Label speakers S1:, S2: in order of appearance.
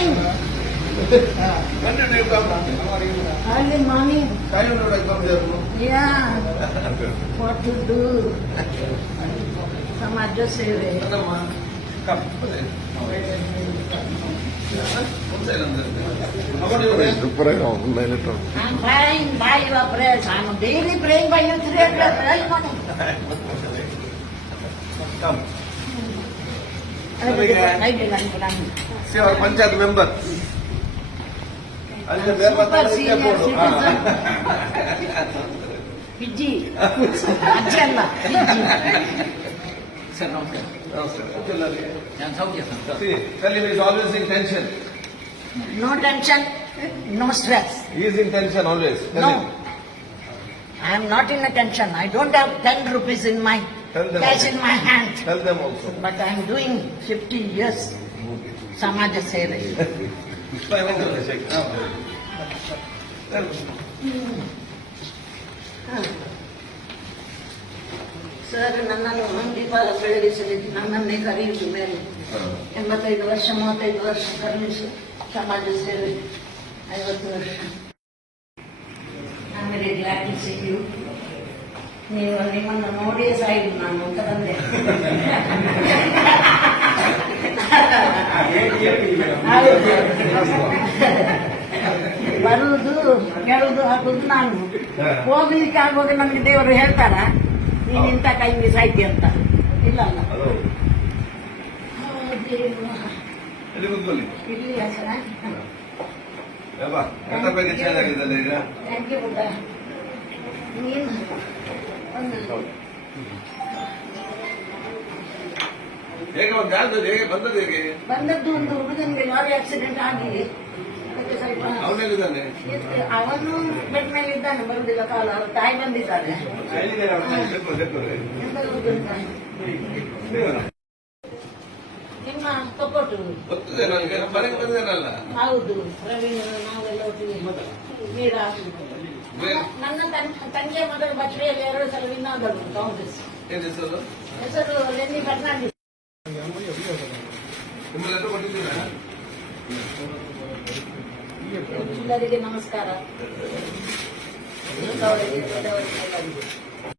S1: morning.
S2: When did you come?
S1: Early morning.
S2: Can you not come here?
S1: Yeah. What to do? Some address here.
S2: Come. How about you?
S1: I'm fine by your prayers. I'm daily praying by you 3 o'clock early morning.
S2: Come.
S1: I did.
S2: See our Panchayat member.
S1: Super senior citizen. Pidgey. Ajalla.
S3: Sir, namaskar.
S2: See, tell him he's always in tension.
S1: No tension, no stress.
S2: He is in tension always. Tell
S1: No.
S2: him.
S1: I am not in a tension. I don't have 10 rupees in my
S2: Tell them
S1: cash
S2: also.
S1: in my hand.
S2: Tell them also.
S1: But I am doing 50 years Samaj Seva. Sir, ನನ್ನನ್ನು ದೀಪಾಲ ಬೆಳಗಿಸಲಿ, ನನ್ನನ್ನೇ ಕರೆಯಿತು ಮೇಲೆ 85 ವರ್ಷ 35 ವರ್ಷ ಕರೆಯಿಸಿ ಸಮಾಜ ಸೇವೆ 50 ವರ್ಷ. I'm very glad to see you. ನಿಮ್ಮನ್ನು ನೋಡಿಯೇ ಸಾಯಿದು ನಾನು ಅಂತ ಬಂದೆ. ಬರುವುದು ಕೆಳದು ಹಾಕುದು ನಾನು. ಹೋಗ್ಲಿಕ್ಕೆ ಆಗುವಾಗ ನಮ್ಗೆ ದೇವರು ಹೇಳ್ತಾರ ನೀನ್ ಇಂಥ ಕೈಗೆ ಸಾಯ್ತಿ ಅಂತ. ಇಲ್ಲ ಅಲ್ಲ, ಇಲ್ಲಿ ಹೆಸರ. Thank you Buddha. ನೀನು ಬಂದದ್ದು ಒಂದು ಹುಡುಗನಿಗೆ ಲಾರಿ ಆಕ್ಸಿಡೆಂಟ್ ಆಗಿ ಅದಕ್ಕೆ ಸ್ವಲ್ಪ ಅವನು ಬೆಡ್ ಮೇಲೆ ಇದ್ದಾನೆ, ಬರುದಿಲ್ಲ ಕಾಲ. ಅವ್ರ ತಾಯಿ ಬಂದಿದ್ದಾರೆ. ನಿಮ್ಮ ಸಪೋರ್ಟ್ ಹೌದು. ಪ್ರವೀಣ್ ನಾವೆಲ್ಲ ಒಟ್ಟಿಗೆ ಮೀರಾ. ನನ್ನ ತಂಗಿಯ ಮಗಳ ಬಚ್ಚಡೆಯಲ್ಲಿ 2 ಸಲ ವಿನ್ ಆದಳು ಕಾಂಗ್ರೆಸ್. ಹೆಸರು ಲೆನ್ನಿ ಫರ್ನಾಂಡಿಸ್. ಎಲ್ಲರಿಗೆ ನಮಸ್ಕಾರ.